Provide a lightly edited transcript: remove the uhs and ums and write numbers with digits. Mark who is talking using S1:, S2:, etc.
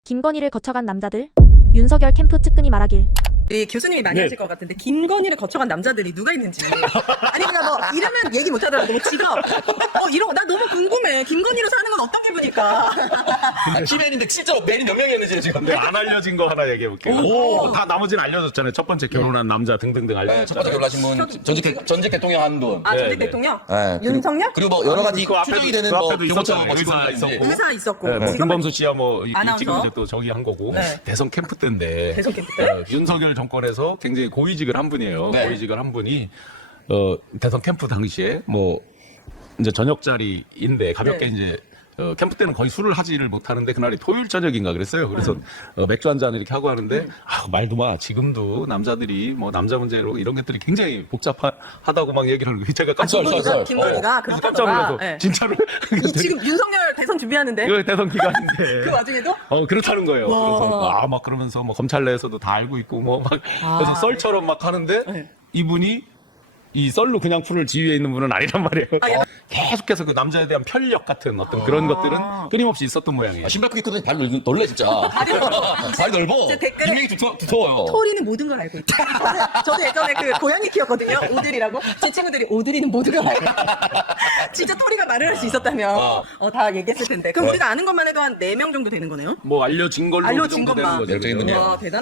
S1: 김건희를 거쳐간 남자들. 윤석열 캠프 측근이 말하길.
S2: 이 교수님이 많이 하실 것 같은데 김건희를 거쳐간 남자들이 누가 있는지 아니 그냥 뭐 이름은 얘기 못하더라도 뭐 직업 이런 거 나 너무 궁금해. 김건희로 사는 건 어떤 기분일까?
S3: 키맨인데 실제로 맨이 몇 명이었는지 지금.
S4: 근데 안 알려진 거 하나 얘기해볼게요. 다 나머지는 알려졌잖아요. 첫 번째 결혼한 남자 등등등
S3: 네, 첫 번째
S4: 알려졌잖아요.
S3: 결혼하신 분 전직 대통령 한 분.
S2: 아 전직
S4: 네.
S2: 대통령?
S3: 네,
S2: 윤석열?
S3: 그리고 뭐 여러 가지
S4: 그 앞에도-
S3: 추정이 되는
S4: 그
S3: 뭐
S4: 앞에도
S3: 경호처
S4: 있었잖아요.
S3: 뭐
S4: 의사
S3: 직원인지.
S4: 있었고.
S2: 의사 있었고
S4: 네, 뭐
S2: 지금
S4: 김범수 씨야 뭐
S2: 아나운서?
S4: 지금 이제 또 저기 한 거고
S2: 네.
S4: 대선 캠프 때인데
S2: 대선 캠프 때?
S4: 윤석열 정권에서 굉장히 고위직을 한 분이에요.
S3: 네.
S4: 고위직을 한 분이 대선 캠프 당시에 뭐 이제 저녁 자리인데 가볍게
S2: 네.
S4: 이제 캠프 때는 거의 술을 하지를 못하는데 그날이 토요일 저녁인가 그랬어요. 그래서 맥주 한 잔 이렇게 하고 하는데 말도 마. 지금도 남자들이 뭐 남자 문제로 이런 것들이 굉장히 복잡하다고 막 얘기를 하는 거 제가 깜짝
S3: 썰.
S4: 놀랐어요.
S2: 김건희가
S4: 그래서
S2: 그렇다더라.
S4: 깜짝 놀라서
S2: 네.
S4: 진짜로
S2: 지금 윤석열 대선 준비하는데
S4: 이거 대선 기간인데
S2: 그 와중에도
S4: 그렇다는 거예요.
S2: 와.
S4: 그래서 막 그러면서 뭐 검찰 내에서도 다 알고 있고 뭐 막 그래서 썰처럼 막 하는데
S2: 네.
S4: 이분이 이 썰로 그냥 풀을 지휘해 있는 분은 아니란 말이에요.
S2: 아, 예.
S4: 계속해서 그 남자에 대한 편력 같은 어떤 그런 것들은 끊임없이 있었던 모양이에요.
S3: 신발 크기 크더니 발이 넓네 진짜.
S2: 발이 넓어.
S3: 발이 넓어.
S2: 제 댓글에-
S3: 인명이 두터워요.
S2: 토리는 모든 걸 알고 있다. 저도 예전에 그 고양이 키웠거든요. 오드리라고. 제 친구들이 오드리는 모든 걸 알고 있다. 진짜 토리가 말을 할 수 있었다면 다 얘기했을 텐데. 그럼 우리가 아는 것만 해도 한 4명 정도 되는 거네요?
S4: 뭐 알려진 걸로
S2: 알려진
S4: 그 정도 되는
S2: 것만.
S4: 거죠.
S3: 열정 있는
S4: 그죠?
S3: 일.
S2: 와, 대단